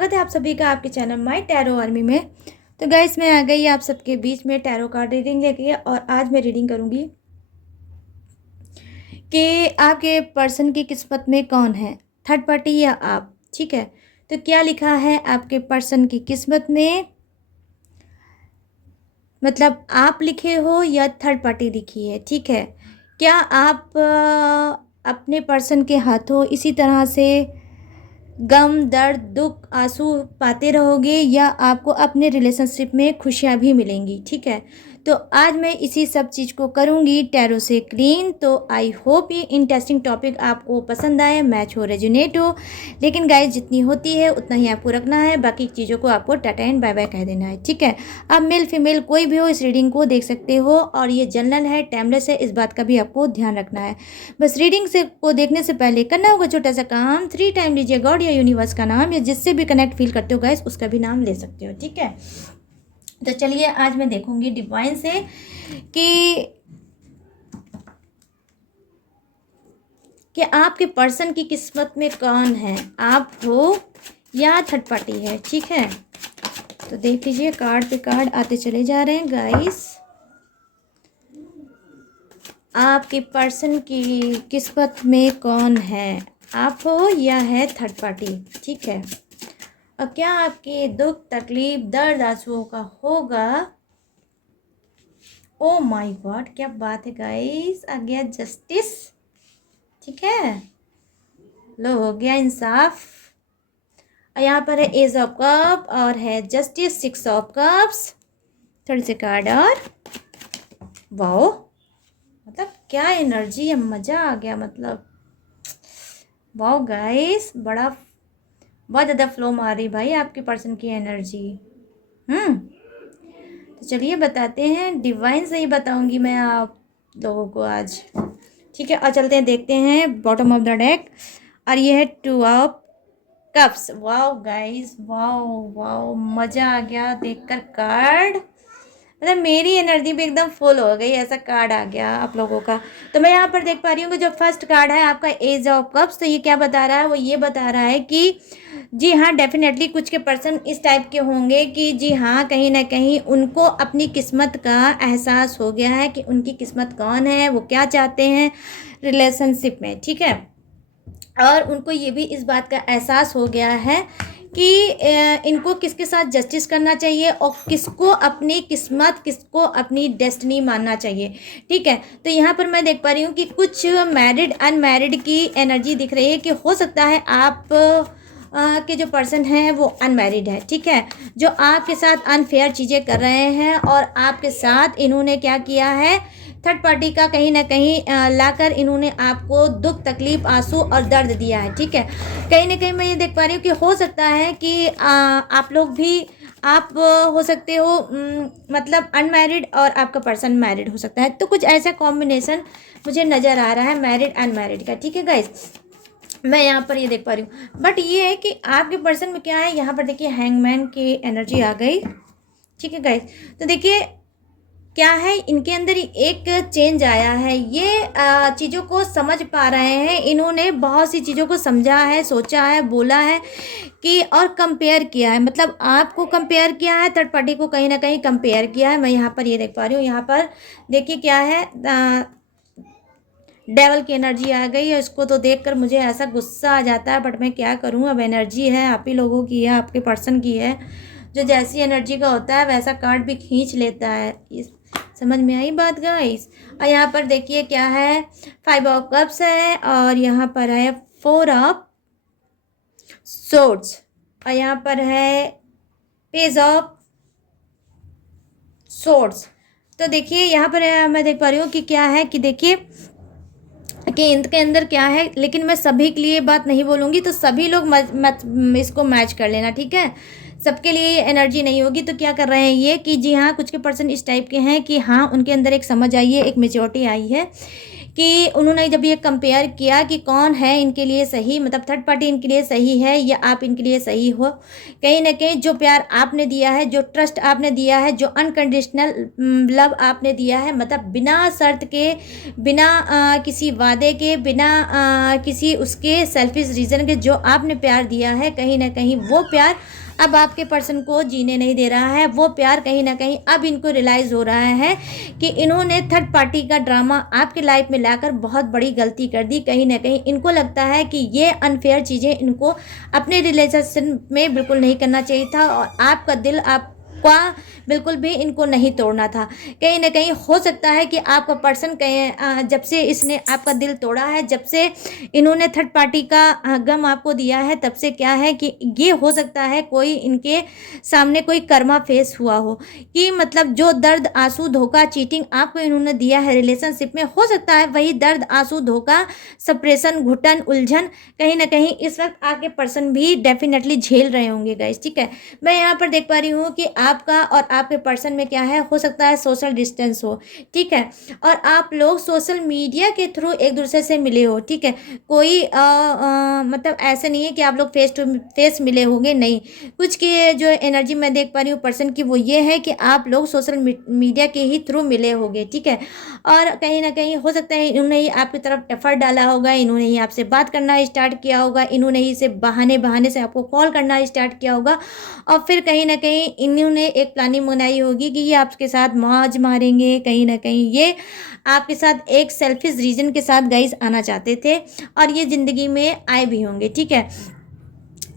स्वागत है आप सभी का आपके चैनल माय टैरो आर्मी में। तो गाइस मैं आ गई आप सबके बीच में टैरो कार्ड रीडिंग लेके और आज मैं रीडिंग करूंगी कि आपके पर्सन की किस्मत में कौन है, थर्ड पार्टी या आप। ठीक है, तो क्या लिखा है आपके पर्सन की किस्मत में, मतलब आप लिखे हो या थर्ड पार्टी लिखी है। ठीक है, क्या आप अपने पर्सन के हाथों इसी तरह से गम, दर्द, दुख, आंसू पाते रहोगे या आपको अपने रिलेशनशिप में खुशियां भी मिलेंगी। ठीक है, तो आज मैं इसी सब चीज़ को करूंगी टैरो से क्लीन। तो आई होप ये इंटरेस्टिंग टॉपिक आपको पसंद आए, मैच हो, रेजोनेट हो। लेकिन गाइस जितनी होती है उतना ही आपको रखना है, बाकी चीज़ों को आपको टाटा एंड बाय बाय कह देना है। ठीक है, आप मेल फीमेल कोई भी हो इस रीडिंग को देख सकते हो और ये जनरल है, टाइमलेस है, इस बात का भी आपको ध्यान रखना है। बस रीडिंग से को देखने से पहले करना होगा छोटा सा काम, 3 टाइम लीजिए गॉड या यूनिवर्स का नाम, या जिससे भी कनेक्ट फील करते हो गाइस उसका भी नाम ले सकते हो। ठीक है, तो चलिए आज मैं देखूंगी डिवाइन से कि आपके पर्सन की किस्मत में कौन है, आप हो या थर्ड पार्टी है। ठीक है, तो देख लीजिए, कार्ड पे कार्ड आते चले जा रहे हैं गाइस। आपके पर्सन की किस्मत में कौन है, आप हो या है थर्ड पार्टी। ठीक है, और क्या आपके दुख, तकलीफ, दर्द, आंसुओं का होगा। ओ माय गॉड, क्या बात है गाइस, आ गया जस्टिस। ठीक है, लो हो गया इंसाफ। और यहाँ पर है एज ऑफ कप और है जस्टिस, 6 ऑफ कप्स, थोड़ी से कार्ड और वाओ, मतलब क्या एनर्जी है, मज़ा आ गया। मतलब वाओ गाइस, बहुत ज़्यादा फ्लो मार रही भाई आपके पर्सन की एनर्जी। तो चलिए बताते हैं, डिवाइन से ही बताऊंगी मैं आप लोगों को आज। ठीक है, और चलते हैं देखते हैं बॉटम ऑफ द डेक। और ये है 2 of cups. Wow guys, wow wow, मज़ा आ गया देखकर कार्ड। मतलब मेरी एनर्जी भी एकदम फुल हो गई, ऐसा कार्ड आ गया आप लोगों का। तो मैं यहाँ पर देख पा रही हूँ कि जो फर्स्ट कार्ड है आपका एज ऑफ कप्स, तो ये क्या बता रहा है, वो ये बता रहा है कि जी हाँ, डेफिनेटली कुछ के पर्सन इस टाइप के होंगे कि जी हाँ, कहीं ना कहीं उनको अपनी किस्मत का एहसास हो गया है कि उनकी किस्मत कौन है, वो क्या चाहते हैं रिलेशनशिप में। ठीक है, और उनको ये भी इस बात का एहसास हो गया है कि इनको किसके साथ जस्टिस करना चाहिए और किसको अपनी किस्मत, किसको अपनी डेस्टिनी मानना चाहिए। ठीक है, तो यहाँ पर मैं देख पा रही हूँ कि कुछ मैरिड अनमैरिड की एनर्जी दिख रही है कि हो सकता है आप के जो पर्सन हैं वो अनमैरिड है। ठीक है, जो आपके साथ अनफेयर चीज़ें कर रहे हैं और आपके साथ इन्होंने क्या किया है, थर्ड पार्टी का कहीं ना कहीं लाकर इन्होंने आपको दुख, तकलीफ, आंसू और दर्द दिया है। ठीक है, कहीं ना कहीं मैं ये देख पा रही हूँ कि हो सकता है कि आप लोग भी, आप हो सकते हो मतलब अनमैरिड और आपका पर्सन मैरिड हो सकता है। तो कुछ ऐसा कॉम्बिनेशन मुझे नज़र आ रहा है मैरिड अनमैरिड का। ठीक है गाइस, मैं यहाँ पर ये देख पा रही हूँ, बट ये है कि आपके पर्सन में क्या है, यहाँ पर देखिए हैंगमैन की एनर्जी आ गई। ठीक है गाइस, तो देखिए क्या है, इनके अंदर एक चेंज आया है, ये चीज़ों को समझ पा रहे हैं, इन्होंने बहुत सी चीज़ों को समझा है, सोचा है, बोला है कि और कंपेयर किया है, मतलब आपको कंपेयर किया है, थर्ड पार्टी को कहीं ना कहीं कंपेयर किया है। मैं यहाँ पर ये देख पा रही हूँ, यहाँ पर देखिए क्या है, डेवल की एनर्जी आ गई है। इसको तो देखकर मुझे ऐसा गुस्सा आ जाता है, बट मैं क्या करूं, अब एनर्जी है आप ही लोगों की है, आपके पर्सन की है, जो जैसी एनर्जी का होता है वैसा कार्ड भी खींच लेता है। इस समझ में आई बात गाइस। और यहाँ पर देखिए क्या है, 5 ऑफ कप्स है और यहाँ पर है 4 ऑफ सोर्ड्स और यहाँ पर है पेज ऑफ सोर्ड्स। तो देखिए यहाँ पर मैं देख पा रही हूँ कि क्या है, कि देखिए कि इनके अंदर क्या है, लेकिन मैं सभी के लिए बात नहीं बोलूँगी, तो सभी लोग मत इसको मैच कर लेना। ठीक है, सबके लिए ये एनर्जी नहीं होगी। तो क्या कर रहे हैं ये कि जी हाँ, कुछ के पर्सन इस टाइप के हैं कि हाँ, उनके अंदर एक समझ आई है, एक मेच्योरिटी आई है कि उन्होंने जब ये कंपेयर किया कि कौन है इनके लिए सही, मतलब थर्ड पार्टी इनके लिए सही है या आप इनके लिए सही हो, कहीं ना कहीं जो प्यार आपने दिया है, जो ट्रस्ट आपने दिया है, जो अनकंडीशनल लव आपने दिया है, मतलब बिना शर्त के, बिना किसी वादे के, बिना किसी उसके सेल्फिश रीज़न के जो आपने प्यार दिया है, कहीं ना कहीं वो प्यार अब आपके पर्सन को जीने नहीं दे रहा है। वो प्यार कहीं ना कहीं अब इनको रियलाइज़ हो रहा है कि इन्होंने थर्ड पार्टी का ड्रामा आपके लाइफ में लाकर बहुत बड़ी गलती कर दी। कहीं ना कहीं इनको लगता है कि ये अनफेयर चीज़ें इनको अपने रिलेशनशिप में बिल्कुल नहीं करना चाहिए था और आपका दिल आपका बिल्कुल भी इनको नहीं तोड़ना था। कहीं ना कहीं हो सकता है कि आपका पर्सन कहीं जब से इसने आपका दिल तोड़ा है, जब से इन्होंने थर्ड पार्टी का गम आपको दिया है, तब से क्या है कि ये हो सकता है कोई इनके सामने कोई कर्मा फेस हुआ हो, कि मतलब जो दर्द आंसू धोखा चीटिंग आपको इन्होंने दिया है रिलेशनशिप में, हो सकता है वही दर्द आंसू धोखा सप्रेशन घुटन उलझन कहीं ना कहीं इस वक्त आपके पर्सन भी डेफिनेटली झेल रहे होंगे गाइस। ठीक है, मैं यहाँ पर देख पा रही हूँ कि आपका और आपके पर्सन में क्या है, हो सकता है सोशल डिस्टेंस हो। ठीक है, और आप लोग सोशल मीडिया के थ्रू एक दूसरे से मिले हो। ठीक है, कोई मतलब ऐसा नहीं है कि आप लोग फेस टू फेस मिले होंगे, नहीं। कुछ की जो एनर्जी मैं देख पा रही हूँ पर्सन की, वो ये है कि आप लोग सोशल मीडिया के ही थ्रू मिले होंगे। ठीक है, और कहीं ना कहीं हो सकता है इन्होंने ही आपकी तरफ एफर्ट डाला होगा, इन्होंने ही आपसे बात करना स्टार्ट किया होगा, इन्होंने ही से बहाने बहाने से आपको कॉल करना स्टार्ट किया होगा, और फिर कहीं ना कहीं इन्होंने एक प्लानिंग बनाई होगी कि ये आपके साथ मौज मारेंगे। कहीं ना कहीं ये आपके साथ एक सेल्फिश रीजन के साथ गाइस आना चाहते थे और ये ज़िंदगी में आए भी होंगे। ठीक है,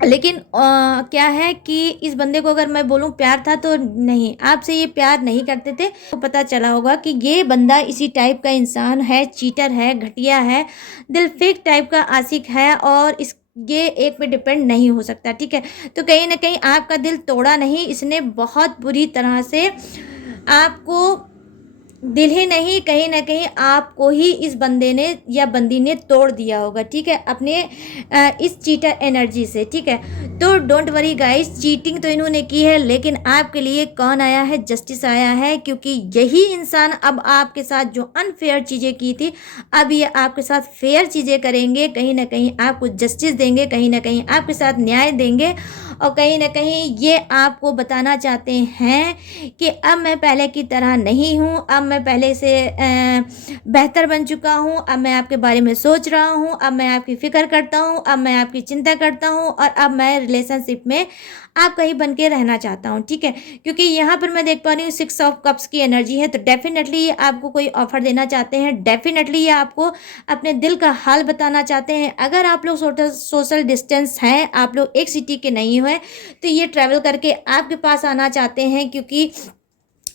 लेकिन क्या है कि इस बंदे को अगर मैं बोलूं प्यार था तो नहीं, आपसे ये प्यार नहीं करते थे। तो पता चला होगा कि ये बंदा इसी टाइप का इंसान है, चीटर है, घटिया है, दिल फेक टाइप का आशिक है और इस ये एक पे डिपेंड नहीं हो सकता। ठीक है, तो कहीं ना कहीं आपका दिल तोड़ा नहीं, इसने बहुत बुरी तरह से आपको दिल ही नहीं, कहीं ना कहीं आपको ही इस बंदे ने या बंदी ने तोड़ दिया होगा। ठीक है, अपने इस चीटर एनर्जी से। ठीक है, तो डोंट वरी गाइस, चीटिंग तो इन्होंने की है, लेकिन आपके लिए कौन आया है, जस्टिस आया है, क्योंकि यही इंसान अब आपके साथ जो अनफेयर चीज़ें की थी, अब ये आपके साथ फेयर चीज़ें करेंगे, कहीं ना कहीं आपको जस्टिस देंगे, कहीं ना कहीं आपके साथ न्याय देंगे, और कहीं ना कहीं ये आपको बताना चाहते हैं कि अब मैं पहले की तरह नहीं हूँ, अब मैं पहले से बेहतर बन चुका हूँ, अब मैं आपके बारे में सोच रहा हूँ, अब मैं आपकी फ़िक्र करता हूँ, अब मैं आपकी चिंता करता हूँ, और अब मैं रिलेशनशिप में आपका ही बन के रहना चाहता हूँ। ठीक है, क्योंकि यहाँ पर मैं देख पा रही हूँ 6 ऑफ कप्स की एनर्जी है, तो डेफिनेटली ये आपको कोई ऑफर देना चाहते हैं, डेफिनेटली ये आपको अपने दिल का हाल बताना चाहते हैं। अगर आप लोग सोशल डिस्टेंस हैं, आप लोग एक सिटी के नहीं हुए, तो ये ट्रैवल करके आपके पास आना चाहते हैं, क्योंकि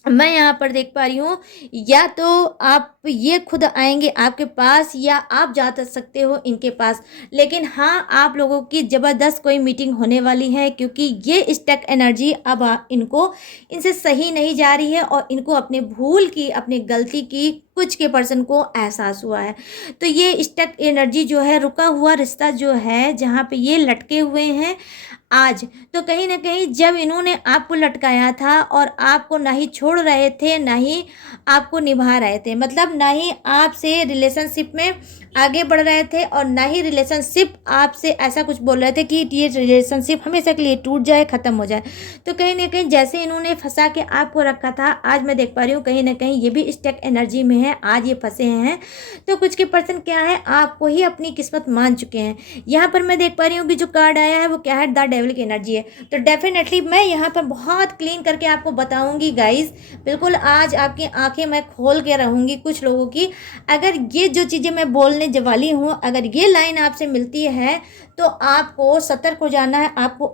मैं यहाँ पर देख पा रही हूँ या तो आप ये खुद आएंगे आपके पास या आप जा सकते हो इनके पास, लेकिन हाँ आप लोगों की ज़बरदस्त कोई मीटिंग होने वाली है, क्योंकि ये स्टक एनर्जी अब इनको इनसे सही नहीं जा रही है और इनको अपने भूल की, अपने गलती की कुछ के पर्सन को एहसास हुआ है। तो ये स्टक एनर्जी जो है, रुका हुआ रिश्ता जो है, जहाँ पे ये लटके हुए हैं आज, तो कहीं ना कहीं जब इन्होंने आपको लटकाया था और आपको ना ही छोड़ रहे थे, ना ही आपको निभा रहे थे, मतलब ना ही आपसे रिलेशनशिप में आगे बढ़ रहे थे और ना ही रिलेशनशिप आपसे ऐसा कुछ बोल रहे थे कि ये रिलेशनशिप हमेशा के लिए टूट जाए, ख़त्म हो जाए। तो कहीं ना कहीं जैसे इन्होंने फंसा के आपको रखा था, आज मैं देख पा रही हूँ कहीं ना कहीं ये भी स्टक एनर्जी में है, आज ये फंसे हैं। तो कुछ के पर्सन क्या है, आपको ही अपनी किस्मत मान चुके हैं। यहाँ पर मैं देख पा रही हूँ कि जो कार्ड आया है वो क्या है, द डेविल की एनर्जी है। तो डेफिनेटली मैं यहाँ पर बहुत क्लीन करके आपको बताऊंगी गाइज, बिल्कुल आज आपकी आंखें मैं खोल के रहूंगी कुछ लोगों की। अगर ये जो चीज़ें मैं बोलने वाली हूँ, अगर ये लाइन आपसे मिलती है तो आपको सतर्क हो जाना है, आपको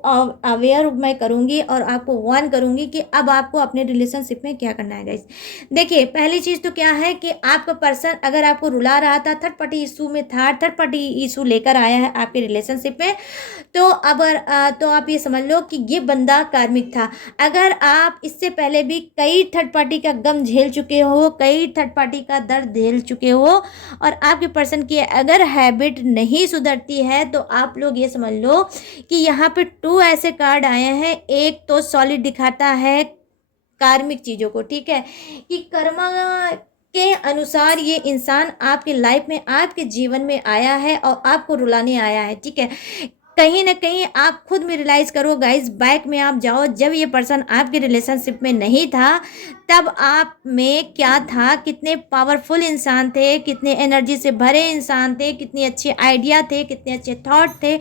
अवेयर मैं करूँगी और आपको वार्न करूँगी कि अब आपको अपने रिलेशनशिप में क्या करना है गाइज। देखिए पहली चीज़ तो क्या है कि आपका पर्सन अगर आपको रुला रहा था, थर्ड पार्टी इशू में था, थर्ड पार्टी इशू लेकर आया है आपके रिलेशनशिप में, तो अब तो आप ये समझ लो कि ये बंदा कार्मिक था। अगर आप इससे पहले भी कई थर्ड पार्टी का गम झेल चुके हो, कई थर्ड पार्टी का दर्द झेल चुके हो और आपके पर्सन की अगर हैबिट नहीं सुधरती है, तो आप लोग ये समझ लो कि यहाँ पे 2 ऐसे कार्ड आए हैं। एक तो सॉलिड दिखाता है कार्मिक चीज़ों को, ठीक है, कि कर्मा के अनुसार ये इंसान आपकी लाइफ में, आपके जीवन में आया है और आपको रुलाने आया है, ठीक है। कहीं ना कहीं आप खुद में रियलाइज़ करो गाइस, बैक में आप जाओ, जब ये पर्सन आपके रिलेशनशिप में नहीं था तब आप में क्या था, कितने पावरफुल इंसान थे, कितने एनर्जी से भरे इंसान थे, कितने अच्छे आइडिया थे, कितने अच्छे थॉट थे,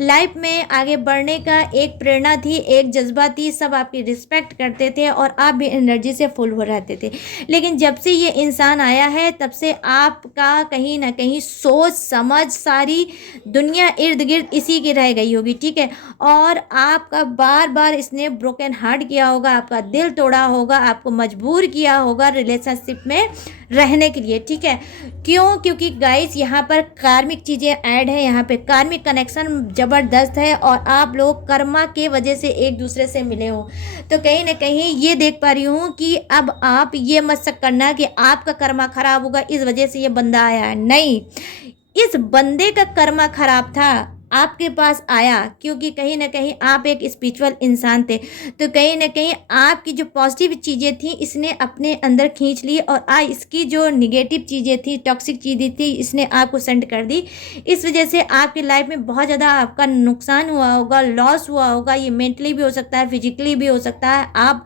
लाइफ में आगे बढ़ने का एक प्रेरणा थी, एक जज्बा थी, सब आपकी रिस्पेक्ट करते थे और आप भी एनर्जी से फुल हो रहते थे। लेकिन जब से ये इंसान आया है तब से आपका कहीं ना कहीं सोच समझ सारी दुनिया इर्द गिर्द इसी की रह गई होगी, ठीक है। और आपका बार बार इसने ब्रोकन हार्ट किया होगा, आपका दिल तोड़ा होगा, आपको मजबूर किया होगा रिलेशनशिप में रहने के लिए, ठीक है। क्यों? क्योंकि गाइस यहाँ पर कार्मिक चीज़ें ऐड है, यहाँ पे कार्मिक कनेक्शन ज़बरदस्त है और आप लोग कर्मा के वजह से एक दूसरे से मिले हो। तो कहीं ना कहीं ये देख पा रही हूँ कि अब आप ये मत शक करना कि आपका कर्मा खराब होगा इस वजह से ये बंदा आया है, नहीं। इस बंदे का कर्मा खराब था, आपके पास आया क्योंकि कहीं ना कहीं आप एक स्पिरिचुअल इंसान थे। तो कहीं ना कहीं आपकी जो पॉजिटिव चीज़ें थी इसने अपने अंदर खींच ली और इसकी जो निगेटिव चीज़ें थी, टॉक्सिक चीज़ें थी, इसने आपको सेंड कर दी। इस वजह से आपकी लाइफ में बहुत ज़्यादा आपका नुकसान हुआ होगा, लॉस हुआ होगा। ये मेंटली भी हो सकता है, फिजिकली भी हो सकता है, आप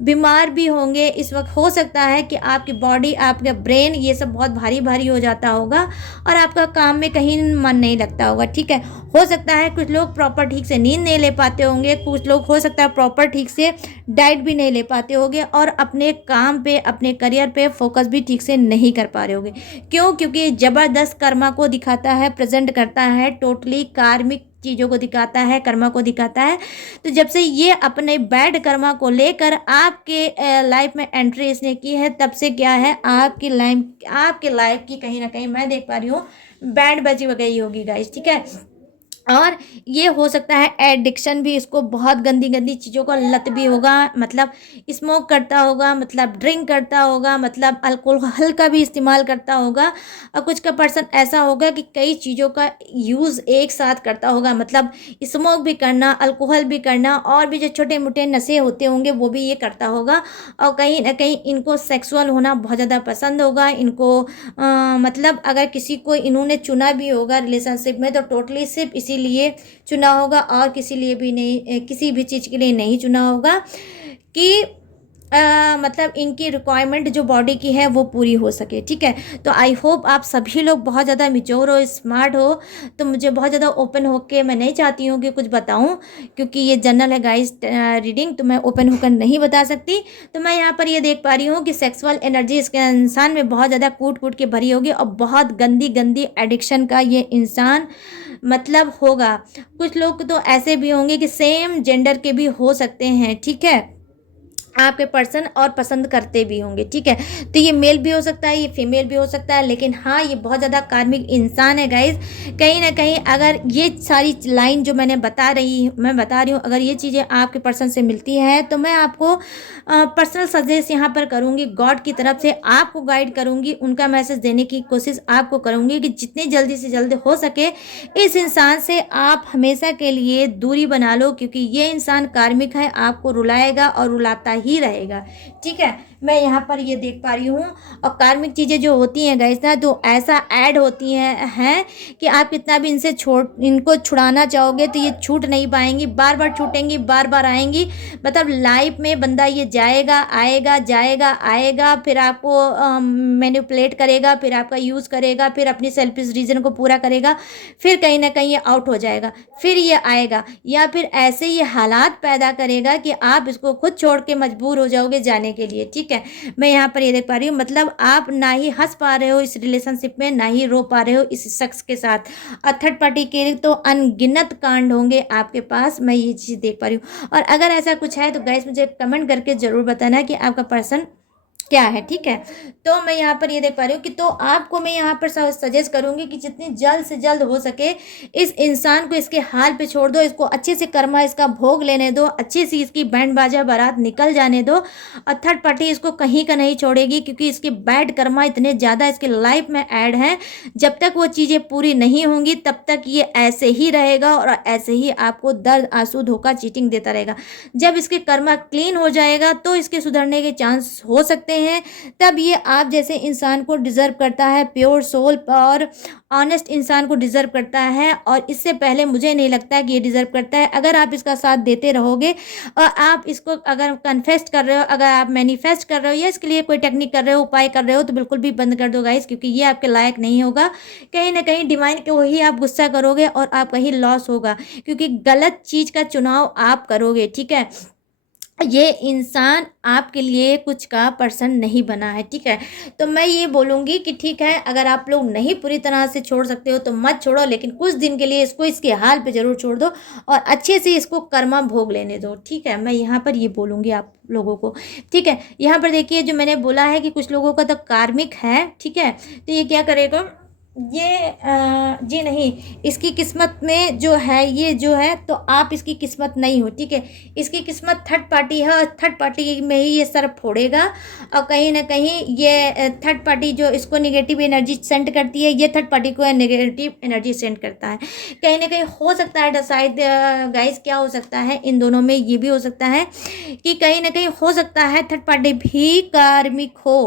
बीमार भी होंगे इस वक्त। हो सकता है कि आपकी बॉडी, आपका ब्रेन, ये सब बहुत भारी भारी हो जाता होगा और आपका काम में कहीं मन नहीं लगता होगा, ठीक है। हो सकता है कुछ लोग प्रॉपर ठीक से नींद नहीं ले पाते होंगे, कुछ लोग हो सकता है प्रॉपर ठीक से डाइट भी नहीं ले पाते होंगे और अपने काम पे, अपने करियर पे फोकस भी ठीक से नहीं कर पा रहे होंगे। क्यों? क्योंकि ज़बरदस्त कर्मा को दिखाता है, प्रेजेंट करता है, टोटली कार्मिक चीज़ों को दिखाता है, कर्मा को दिखाता है। तो जब से ये अपने बैड कर्मा को लेकर आपके लाइफ में एंट्री इसने की है, तब से क्या है, आपकी लाइफ की कहीं ना कहीं मैं देख पा रही हूँ बैंड बजी गई होगी गाइस, ठीक है। और ये हो सकता है एडिक्शन भी, इसको बहुत गंदी गंदी चीज़ों का लत भी होगा, मतलब स्मोक करता होगा, मतलब ड्रिंक करता होगा, मतलब अल्कोहल का भी इस्तेमाल करता होगा। और कुछ का पर्सन ऐसा होगा कि कई चीज़ों का यूज़ एक साथ करता होगा, मतलब स्मोक भी करना, अल्कोहल भी करना और भी जो छोटे मोटे नशे होते होंगे वो भी ये करता होगा। और कहीं ना कहीं इनको सेक्सुअल होना बहुत ज़्यादा पसंद होगा इनको। मतलब अगर किसी को इन्होंने चुना भी होगा रिलेशनशिप में तो टोटली सिर्फ इसीलिए चुना होगा और किसी लिए भी नहीं, किसी भी चीज़ के लिए नहीं चुना होगा कि मतलब इनकी रिक्वायरमेंट जो बॉडी की है वो पूरी हो सके, ठीक है। तो आई होप आप सभी लोग बहुत ज़्यादा मैच्योर हो, स्मार्ट हो। तो मुझे बहुत ज़्यादा ओपन होके मैं नहीं चाहती हूँ कि कुछ बताऊँ, क्योंकि ये जनरल है गाइस रीडिंग, तो मैं ओपन होकर नहीं बता सकती। तो मैं यहाँ पर ये देख पा रही हूँ कि सेक्सुअल एनर्जी इसके इंसान में बहुत ज़्यादा कूट कूट के भरी होगी और बहुत गंदी गंदी एडिक्शन का ये इंसान मतलब होगा। कुछ लोग तो ऐसे भी होंगे कि सेम जेंडर के भी हो सकते हैं, ठीक है, आपके पर्सन, और पसंद करते भी होंगे, ठीक है। तो ये मेल भी हो सकता है, ये फीमेल भी हो सकता है, लेकिन हाँ ये बहुत ज़्यादा कार्मिक इंसान है गाइज। कहीं ना कहीं अगर ये सारी लाइन जो मैं बता रही हूँ, अगर ये चीज़ें आपके पर्सन से मिलती है तो मैं आपको पर्सनल सजेस्ट यहाँ पर करूँगी, गॉड की तरफ से आपको गाइड करूँगी, उनका मैसेज देने की कोशिश आपको करूँगी कि जितनी जल्दी से जल्दी हो सके इस इंसान से आप हमेशा के लिए दूरी बना लो, क्योंकि ये इंसान कार्मिक है, आपको रुलाएगा और रुलाता ही रहेगा, ठीक है। मैं यहाँ पर ये देख पा रही हूँ। और कार्मिक चीज़ें जो होती हैं गाइस ना, तो ऐसा ऐड होती हैं कि आप कितना भी इनको छुड़ाना चाहोगे तो ये छूट नहीं पाएंगी, बार बार छूटेंगी, बार बार आएंगी। मतलब लाइफ में बंदा ये जाएगा आएगा जाएगा आएगा, फिर आपको मैनिपुलेट करेगा, फिर आपका यूज़ करेगा, फिर अपनी सेल्फिश रीजन को पूरा करेगा, फिर कहीं ना कहीं ये आउट हो जाएगा, फिर ये आएगा, या फिर ऐसे ये हालात पैदा करेगा कि आप इसको खुद छोड़ के मजबूर हो जाओगे जाने के लिए, ठीक है। मैं यहाँ पर ये देख पा रही हूँ, मतलब आप ना ही हंस पा रहे हो इस रिलेशनशिप में, ना ही रो पा रहे हो इस शख्स के साथ। और थर्ड पार्टी के तो अनगिनत कांड होंगे आपके पास, मैं ये चीज़ देख पा रही हूँ। और अगर ऐसा कुछ है तो गाइस मुझे कमेंट करके ज़रूर बताना कि आपका पर्सन क्या है, ठीक है। तो मैं यहाँ पर ये देख पा रही हूँ कि तो आपको मैं यहाँ पर सजेस्ट करूँगी कि जितनी जल्द से जल्द हो सके इस इंसान को इसके हाल पे छोड़ दो, इसको अच्छे से कर्मा इसका भोग लेने दो, अच्छी सी इसकी बैंड बाजा बारात निकल जाने दो। और थर्ड पार्टी इसको कहीं का नहीं छोड़ेगी, क्योंकि इसके बैड कर्मा इतने ज़्यादा इसके लाइफ में ऐड हैं। जब तक वो चीज़ें पूरी नहीं होंगी तब तक ये ऐसे ही रहेगा और ऐसे ही आपको दर्द, आंसू, धोखा, चीटिंग देता रहेगा। जब इसके कर्मा क्लीन हो जाएगा तो इसके सुधरने के चांस हो सकते हैं, हैं, तब ये आप जैसे इंसान को डिज़र्व करता है, प्योर सोल और ऑनेस्ट इंसान को डिज़र्व करता है। और इससे पहले मुझे नहीं लगता कि ये डिज़र्व करता है। अगर आप इसका साथ देते रहोगे और आप इसको अगर कन्फेस्ट कर रहे हो, अगर आप मैनिफेस्ट कर रहे हो या इसके लिए कोई टेक्निक कर रहे हो, उपाय कर रहे हो, तो बिल्कुल भी बंद कर दो गाइस, क्योंकि ये आपके लायक नहीं होगा। कहीं ना कहीं डिवाइन को ही आप गुस्सा करोगे और आपका ही लॉस होगा, क्योंकि गलत चीज़ का चुनाव आप करोगे। ठीक है, ये इंसान आपके लिए कुछ का पर्सन नहीं बना है। ठीक है, तो मैं ये बोलूँगी कि ठीक है, अगर आप लोग नहीं पूरी तरह से छोड़ सकते हो तो मत छोड़ो, लेकिन कुछ दिन के लिए इसको इसके हाल पे ज़रूर छोड़ दो और अच्छे से इसको कर्मा भोग लेने दो। ठीक है, मैं यहाँ पर ये बोलूँगी आप लोगों को। ठीक है, यहाँ पर देखिए जो मैंने बोला है कि कुछ लोगों का तो कार्मिक है। ठीक है, तो ये क्या करेगा, ये जी नहीं, इसकी किस्मत में जो है ये जो है, तो आप इसकी किस्मत नहीं हो। ठीक है, इसकी किस्मत थर्ड पार्टी है और थर्ड पार्टी में ही ये सर फोड़ेगा। और कहीं ना कहीं ये थर्ड पार्टी जो इसको नेगेटिव एनर्जी सेंड करती है, ये थर्ड पार्टी को नेगेटिव एनर्जी सेंड करता है। कहीं ना कहीं हो सकता है शायद गाइस, क्या हो सकता है इन दोनों में, ये भी हो सकता है कि कहीं ना कहीं हो सकता है थर्ड पार्टी भी कार्मिक हो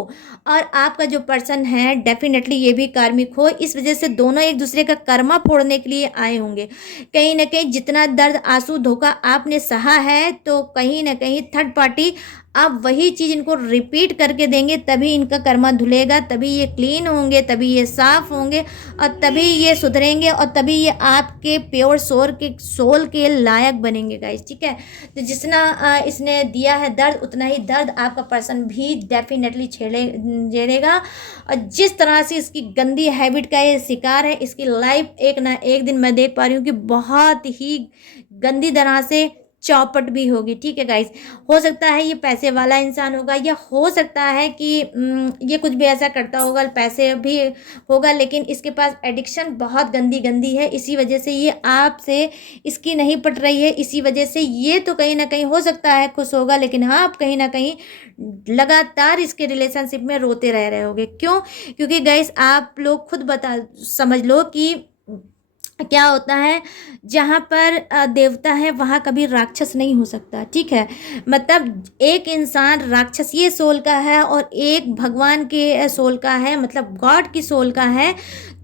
और आपका जो पर्सन है डेफिनेटली ये भी कार्मिक हो। इस वजह से दोनों एक दूसरे का कर्मा फोड़ने के लिए आए होंगे। कहीं ना कहीं जितना दर्द, आंसू, धोखा आपने सहा है, तो कहीं ना कहीं थर्ड पार्टी आप वही चीज़ इनको रिपीट करके देंगे, तभी इनका कर्मा धुलेगा, तभी ये क्लीन होंगे, तभी ये साफ होंगे और तभी ये सुधरेंगे और तभी ये आपके प्योर सोल के लायक बनेंगे गाइस। ठीक है, तो जितना इसने दिया है दर्द, उतना ही दर्द आपका पर्सन भी डेफिनेटली झेलेगा। और जिस तरह से इसकी गंदी हैबिट का ये शिकार है, इसकी लाइफ एक ना एक दिन मैं देख पा रही हूँ कि बहुत ही गंदी तरह से चौपट भी होगी। ठीक है गाइस, हो सकता है ये पैसे वाला इंसान होगा, या हो सकता है कि ये कुछ भी ऐसा करता होगा, पैसे भी होगा, लेकिन इसके पास एडिक्शन बहुत गंदी गंदी है। इसी वजह से ये आपसे इसकी नहीं पट रही है। इसी वजह से ये तो कहीं ना कहीं हो सकता है खुश होगा, लेकिन हाँ, आप कहीं ना कहीं लगातार इसके रिलेशनशिप में रोते रह रहे होगे। क्यों? क्योंकि गाइस आप लोग खुद समझ लो कि क्या होता है, जहाँ पर देवता है वहाँ कभी राक्षस नहीं हो सकता। ठीक है, मतलब एक इंसान राक्षस ये सोल का है और एक भगवान के सोल का है, मतलब गॉड की सोल का है,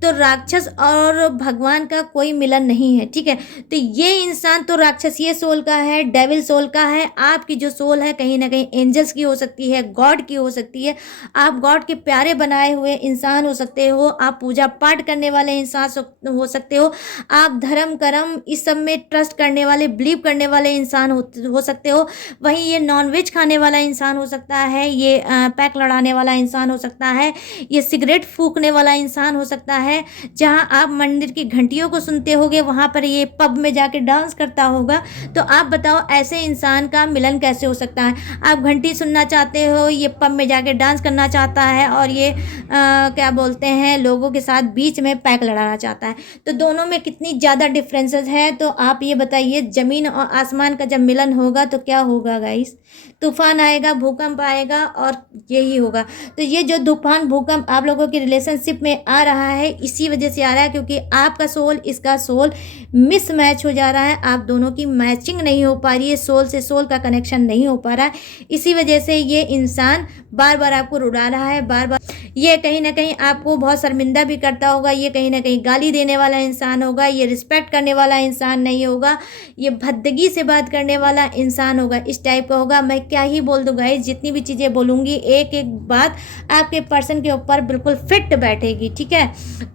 तो राक्षस और भगवान का कोई मिलन नहीं है। ठीक है, तो ये इंसान तो राक्षस ये सोल का है, डेविल सोल का है। आपकी जो सोल है कहीं ना कहीं एंजल्स की हो सकती है, गॉड की हो सकती है। आप गॉड के प्यारे बनाए हुए इंसान हो सकते हो, आप पूजा पाठ करने वाले इंसान हो सकते हो, आप धर्म कर्म इस सब में ट्रस्ट करने वाले, बिलीव करने वाले इंसान हो सकते हो। वहीं ये नॉनवेज खाने वाला इंसान हो सकता है, ये पैक लड़ाने वाला इंसान हो सकता है, ये सिगरेट फूकने वाला इंसान हो सकता है। जहां आप मंदिर की घंटियों को सुनते होगे, वहां पर ये पब में जाके डांस करता होगा। तो आप बताओ ऐसे इंसान का मिलन कैसे हो सकता है? आप घंटी सुनना चाहते हो, ये पब में जाके डांस करना चाहता है, और ये क्या बोलते हैं, लोगों के साथ बीच में पैक लड़ाना चाहता है। तो दोनों में कितनी ज़्यादा डिफरेंसेस है, तो आप ये बताइए, ज़मीन और आसमान का जब मिलन होगा तो क्या होगा गाइस? तूफान आएगा, भूकंप आएगा और यही होगा। तो ये जो तूफान भूकंप आप लोगों की रिलेशनशिप में आ रहा है, इसी वजह से आ रहा है क्योंकि आपका सोल, इसका सोल मिसमैच हो जा रहा है। आप दोनों की मैचिंग नहीं हो पा रही है, सोल से सोल का कनेक्शन नहीं हो पा रहा है। इसी वजह से ये इंसान बार बार आपको रुला रहा है, बार बार ये कहीं ना कहीं आपको बहुत शर्मिंदा भी करता होगा। ये कहीं ना कहीं गाली देने वाला इंसान होगा, ये रिस्पेक्ट करने वाला इंसान नहीं होगा, ये भद्दगी से बात करने वाला इंसान होगा, इस टाइप का होगा। मैं क्या ही बोल दूँ गाइस, जितनी भी चीज़ें बोलूँगी एक एक बात आपके पर्सन के ऊपर बिल्कुल फिट बैठेगी। ठीक है,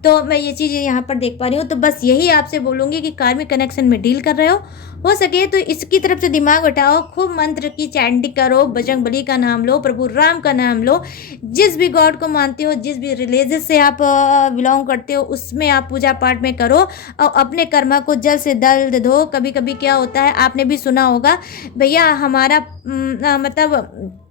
तो मैं ये चीज़ यहाँ पर देख पा रही हूँ। तो बस यही आपसे बोलूँगी कि कार्मिक कनेक्शन में डील कर रहे हो सके तो इसकी तरफ से दिमाग उठाओ, खूब मंत्र की चैंटिंग करो, बजरंगबली का नाम लो, प्रभु राम का नाम लो, जिस भी गॉड को मानते हो, जिस भी रिलीजन से आप बिलोंग करते हो, उसमें आप पूजा पाठ में करो और अपने कर्मा को जल्द से जल्द दो। कभी कभी क्या होता है, आपने भी सुना होगा, भैया हमारा मतलब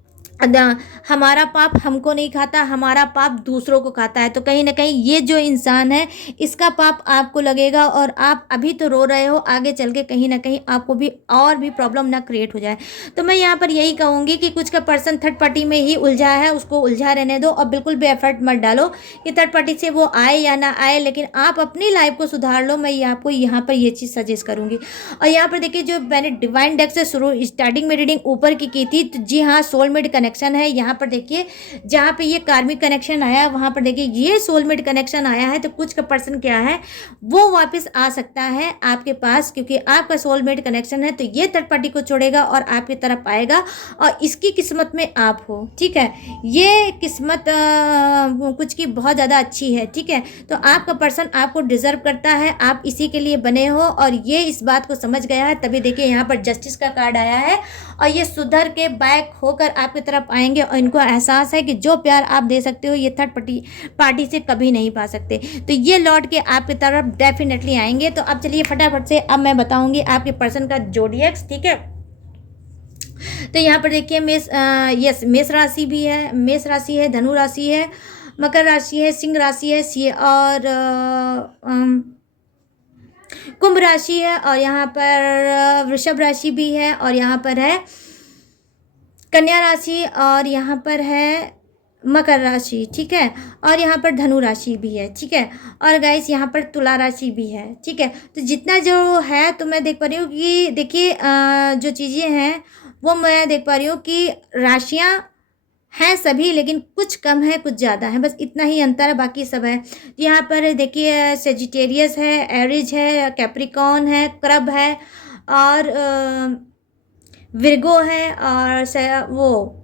हमारा पाप हमको नहीं खाता, हमारा पाप दूसरों को खाता है। तो कहीं ना कहीं ये जो इंसान है, इसका पाप आपको लगेगा और आप अभी तो रो रहे हो, आगे चल के कहीं ना कहीं आपको भी और भी प्रॉब्लम ना क्रिएट हो जाए। तो मैं यहाँ पर यही कहूँगी कि कुछ का पर्सन थर्ड पार्टी में ही उलझा है, उसको उलझा रहने दो और बिल्कुल भी एफर्ट मत डालो कि थर्ड पार्टी से वो आए या ना आए, लेकिन आप अपनी लाइफ को सुधार लो। मैं आपको यहाँ पर ये चीज़ सजेस्ट करूँगी। और यहाँ पर देखिए, जो मैंने डिवाइन डेक से शुरू स्टार्टिंग में रीडिंग ऊपर की थी, तो जी हाँ, सोलमेट कनेक्शन है। यहाँ पर देखिए जहाँ पे ये कार्मिक कनेक्शन आया है वहाँ पर देखिए ये सोलमेट कनेक्शन आया है। तो कुछ का पर्सन क्या है वो वापस आ सकता है आपके पास, क्योंकि आपका सोलमेट कनेक्शन है। तो ये थर्ड पार्टी को छोड़ेगा और आपकी तरफ आएगा और इसकी किस्मत में आप हो, ठीक है। ये किस्मत कुछ की बहुत ज़्यादा अच्छी है, ठीक है। तो आपका पर्सन आपको डिजर्व करता है, आप इसी के लिए बने हो और ये इस बात को समझ गया है। तभी देखिए यहाँ पर जस्टिस का कार्ड आया है और ये सुधर के बैक होकर आपकी तरफ आएंगे और इनको एहसास है कि जो प्यार आप दे सकते हो ये थर्ड पार्टी से कभी नहीं पा सकते। तो ये लौट के आपकी तरफ डेफिनेटली आएंगे। तो अब चलिए फटाफट से अब मैं बताऊंगी आपके पर्सन का जोडियक्स, ठीक है। तो यहाँ पर देखिए मेष राशि भी है, मेष राशि है, धनु राशि है, मकर राशि है, सिंह राशि है, और कुंभ राशि है, और यहाँ पर वृषभ राशि भी है, और यहाँ पर है कन्या राशि, और यहाँ पर है मकर राशि, ठीक है। और यहाँ पर धनु राशि भी है, ठीक है। और गाइस यहाँ पर तुला राशि भी है, ठीक है। तो जितना जो है तो मैं देख पा रही हूँ कि देखिए जो चीज़ें हैं वो मैं देख पा रही हूँ कि राशियाँ हैं सभी, लेकिन कुछ कम है कुछ ज़्यादा है, बस इतना ही अंतर है, बाकी सब है। यहाँ पर देखिए सेजिटेरियस है, एरिज है, कैप्रिकॉन है, क्रब है, और विर्गो है, और वो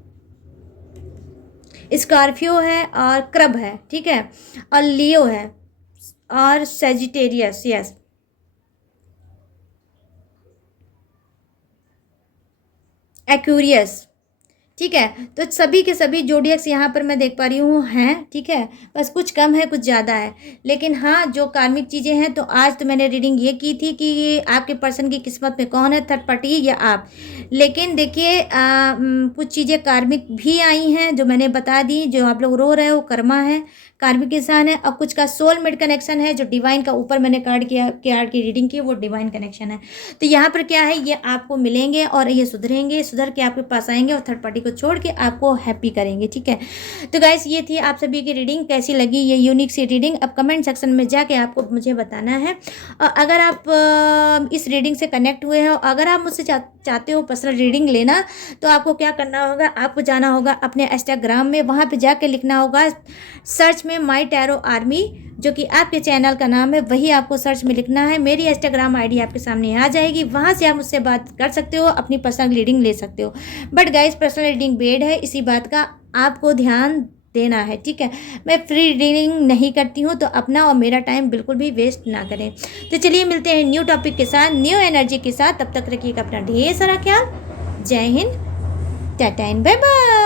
स्कॉर्पियो है, और क्रब है, ठीक है, और लियो है, और सेजिटेरियस, यस, एक्वेरियस, ठीक है। तो सभी के सभी जोडियक्स यहाँ पर मैं देख पा रही हूँ हैं, ठीक है। बस कुछ कम है कुछ ज़्यादा है, लेकिन हाँ जो कार्मिक चीज़ें हैं तो आज तो मैंने रीडिंग ये की थी कि आपके पर्सन की किस्मत में कौन है, थर्ड पार्टी या आप। लेकिन देखिए कुछ चीज़ें कार्मिक भी आई हैं जो मैंने बता दी। जो आप लोग रो रहे हो कर्मा है, कार्मिक इंसान है, और कुछ का सोलमेट कनेक्शन है जो डिवाइन का ऊपर मैंने कार्ड की रीडिंग की वो डिवाइन कनेक्शन है। तो यहाँ पर क्या है ये आपको मिलेंगे और ये सुधरेंगे, सुधर के आपके पास आएंगे और थर्ड पार्टी को छोड़ के आपको हैप्पी करेंगे, ठीक है। तो गाइस ये थी आप सभी की रीडिंग, कैसी लगी ये यूनिक सी रीडिंग अब कमेंट सेक्शन में जाके आपको मुझे बताना है। अगर आप इस रीडिंग से कनेक्ट हुए हो, अगर आप मुझसे चाहते हो पर्सनल रीडिंग लेना, तो आपको क्या करना होगा, आपको जाना होगा अपने इंस्टाग्राम में, वहाँ पे जाके लिखना होगा सर्च में माई टैरो आर्मी, जो कि आपके चैनल का नाम है, वही आपको सर्च में लिखना है। मेरी इंस्टाग्राम आईडी आपके सामने आ जाएगी, वहाँ से आप मुझसे बात कर सकते हो, अपनी पर्सनल रीडिंग ले सकते हो। But guys personal reading paid है, इसी बात का आपको ध्यान देना है, ठीक है। मैं फ्री रीडिंग नहीं करती हूँ, तो अपना और मेरा टाइम बिल्कुल भी वेस्ट ना करें। तो चलिए मिलते हैं न्यू टॉपिक के साथ, न्यू एनर्जी के साथ। तब तक रखिएगा अपना ढेर सारा ख्याल। जय हिंद, टाटा एंड बाय बाय।